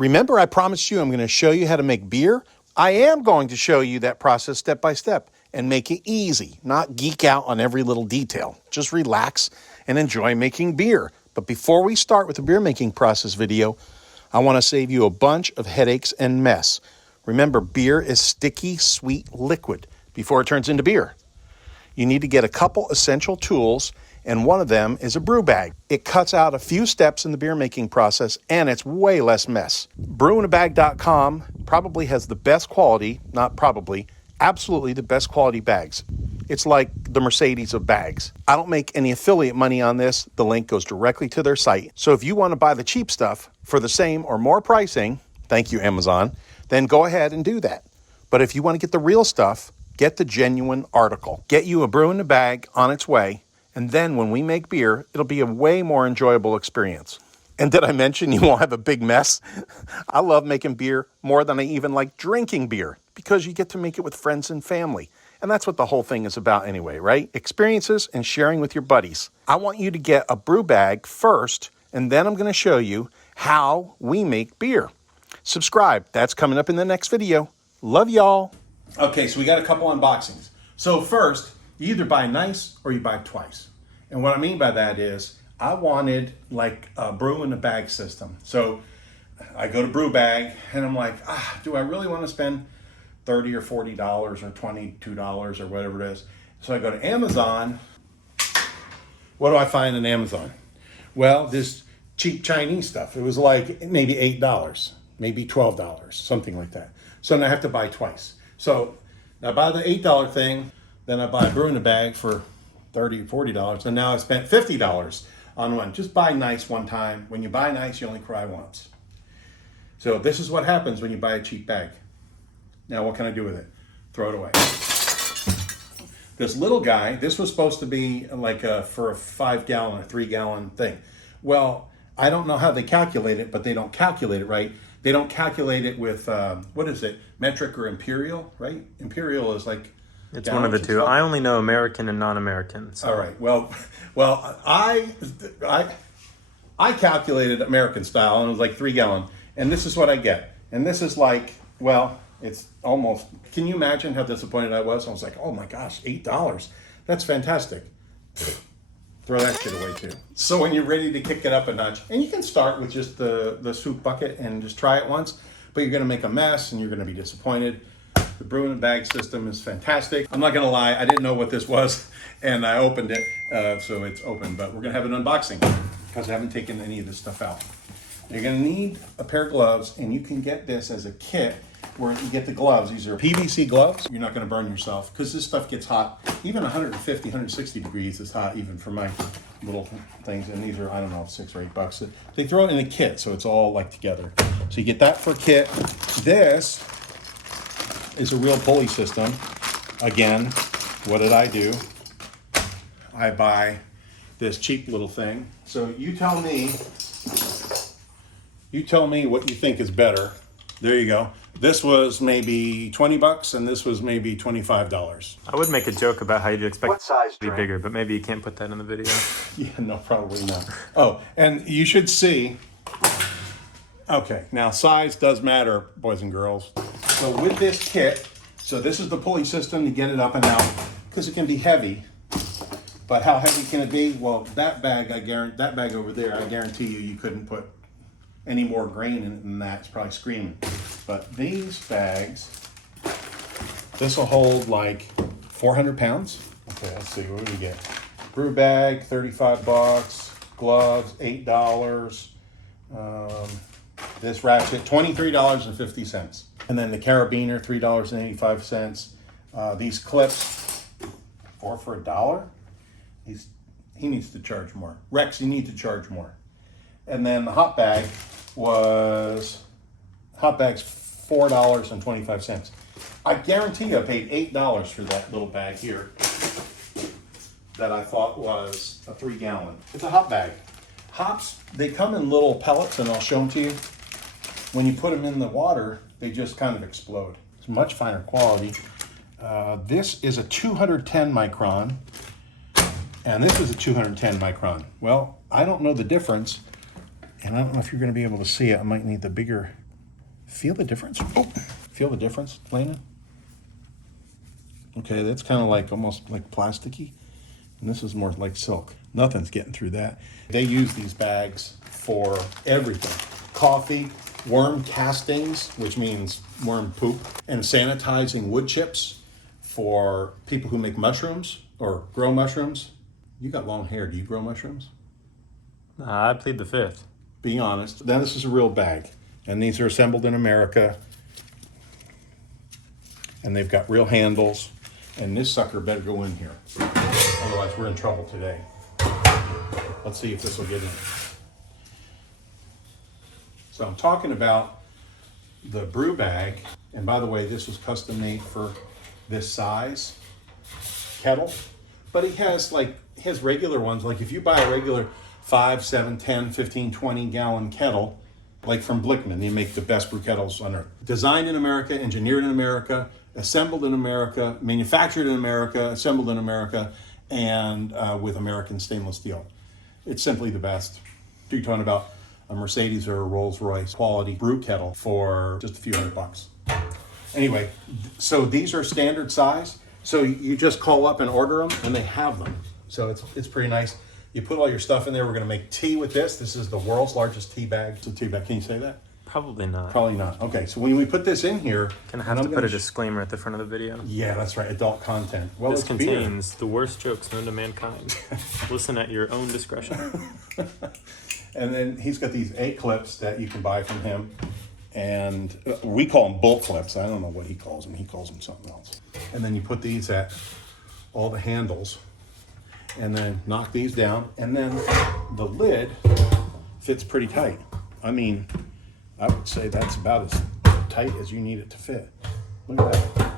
Remember, I promised you I'm going to show you how to make beer? I am going to show you that process step by step and make it easy, not geek out on every little detail. Just relax and enjoy making beer. But before we start with the beer making process video, I want to save you a bunch of headaches and mess. Remember, beer is sticky, sweet liquid before it turns into beer. You need to get a couple essential tools, and one of them is a brew bag. It cuts out a few steps in the beer making process, and it's way less mess. BrewInABag.com probably has the best quality, not probably, absolutely the best quality bags. It's like the Mercedes of bags. I don't make any affiliate money on this. The link goes directly to their site. So if you want to buy the cheap stuff for the same or more pricing, thank you, Amazon, then go ahead and do that. But if you want to get the real stuff, get the genuine article. Get you a brew in a bag on its way, and then when we make beer, it'll be a way more enjoyable experience. And did I mention you won't have a big mess? I love making beer more than I even like drinking beer because you get to make it with friends and family. And that's what the whole thing is about anyway, right? Experiences and sharing with your buddies. I want you to get a brew bag first, and then I'm going to show you how we make beer. Subscribe. That's coming up in the next video. Love y'all. Okay, so we got a couple unboxings. So first, you either buy nice or you buy twice. And what I mean by that is I wanted like a brew in a bag system. So I go to Brew Bag and I'm like, do I really want to spend $30 or $40 or $22 or whatever it is? So I go to Amazon. What do I find in Amazon? Well, this cheap Chinese stuff. It was like maybe $8, maybe $12, something like that. So now I have to buy twice. So I buy the $8 thing, then I buy a brew in a bag for $30, $40, and now I spent $50 on one. Just buy nice one time. When you buy nice, you only cry once. So this is what happens when you buy a cheap bag. Now what can I do with it? Throw it away. This little guy, this was supposed to be like for a 5-gallon or 3-gallon thing. Well, I don't know how they calculate it, but they don't calculate it right. They don't calculate it with, what is it, metric or imperial, right? Imperial is like... It's one of the two. I only know American and non-American. So. All right. Well, I calculated American style, and it was like 3-gallon. And this is what I get. And this is like, well, it's almost... Can you imagine how disappointed I was? I was like, oh my gosh, $8. That's fantastic. Throw that shit away too. So when you're ready to kick it up a notch, and you can start with just the soup bucket and just try it once, but you're going to make a mess and you're going to be disappointed. The brew in a bag system is fantastic. I'm not going to lie, I didn't know what this was, and I opened it, so it's open. But we're going to have an unboxing because I haven't taken any of this stuff out. You're going to need a pair of gloves, and you can get this as a kit where you get the gloves. These are PVC gloves. You're not going to burn yourself because this stuff gets hot. Even 150, 160 degrees is hot even for my little things. And these are, I don't know, $6 or $8. They throw it in a kit, so it's all like together. So you get that for a kit. This is a real pulley system. Again, what did I do? I buy this cheap little thing. So you tell me what you think is better. There you go. This was maybe $20 and this was maybe $25. I would make a joke about how you'd expect it to be bigger, but maybe you can't put that in the video. Yeah, no, probably not. Oh, and you should see, okay, now size does matter, boys and girls. So with this kit, so this is the pulley system to get it up and out because it can be heavy. But how heavy can it be? Well, that bag, that bag over there, I guarantee you couldn't put any more grain in it than that. It's probably screaming. But these bags, this will hold like 400 pounds. Okay, let's see, what do we get? Brew bag, $35. Gloves, $8. This ratchet, $23.50. And then the carabiner, $3.85. These clips, 4 for $1. He needs to charge more. Rex, you need to charge more. And then the hot bag's $4.25. I guarantee you I paid $8 for that little bag here that I thought was a 3-gallon. It's a hop bag. Hops, they come in little pellets, and I'll show them to you. When you put them in the water, they just kind of explode. It's much finer quality. This is a 210 micron, and this is a 210 micron. Well, I don't know the difference, and I don't know if you're going to be able to see it. I might need the bigger Feel the difference? Oh, feel the difference, Lena? Okay, that's kind of like almost like plasticky. And this is more like silk. Nothing's getting through that. They use these bags for everything. Coffee, worm castings, which means worm poop, and sanitizing wood chips for people who make mushrooms or grow mushrooms. You got long hair. Do you grow mushrooms? I plead the fifth. Be honest. Now this is a real bag. And these are assembled in America. And they've got real handles. And this sucker better go in here. Otherwise we're in trouble today. Let's see if this will get in. So I'm talking about the brew bag. And by the way, this was custom made for this size kettle. But he has regular ones. Like if you buy a regular 5, 7, 10, 15, 20 gallon kettle, like from Blickman, they make the best brew kettles on earth. Designed in America, engineered in America, assembled in America, manufactured in America, assembled in America, and with American stainless steel. It's simply the best. You're talking about a Mercedes or a Rolls Royce quality brew kettle for just a few $100. Anyway, so these are standard size. So you just call up and order them, and they have them. So it's pretty nice. You put all your stuff in there. We're going to make tea with this. This is the world's largest tea bag. It's a tea bag. Can you say that? Probably not. Probably not. Okay, so when we put this in here... Can I have to put a disclaimer at the front of the video? Yeah, that's right. Adult content. Well, this contains the worst jokes known to mankind. Listen at your own discretion. And then he's got these 8 clips that you can buy from him. And we call them bolt clips. I don't know what he calls them. He calls them something else. And then you put these at all the handles. And then knock these down. And then the lid fits pretty tight. I mean, I would say that's about as tight as you need it to fit. Look at that.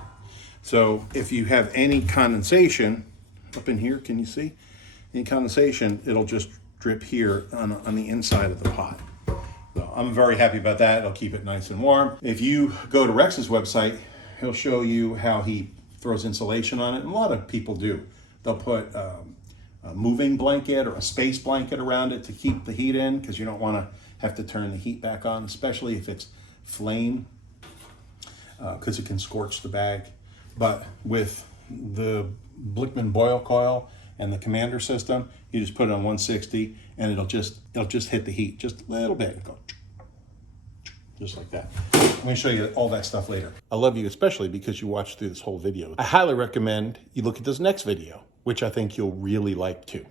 So if you have any condensation up in here, can you see? Any condensation, it'll just drip here on the inside of the pot. So I'm very happy about that. It'll keep it nice and warm. If you go to Rex's website, he'll show you how he throws insulation on it. And a lot of people do. They'll put a moving blanket or a space blanket around it to keep the heat in, because you don't want to have to turn the heat back on, especially if it's flame, because it can scorch the bag. But with the Blickman boil coil and the commander system, you just put it on 160 and it'll just hit the heat just a little bit. It'll go just like that. I'm going to show you all that stuff later. I love you especially because you watched through this whole video. I highly recommend you look at this next video, which I think you'll really like too.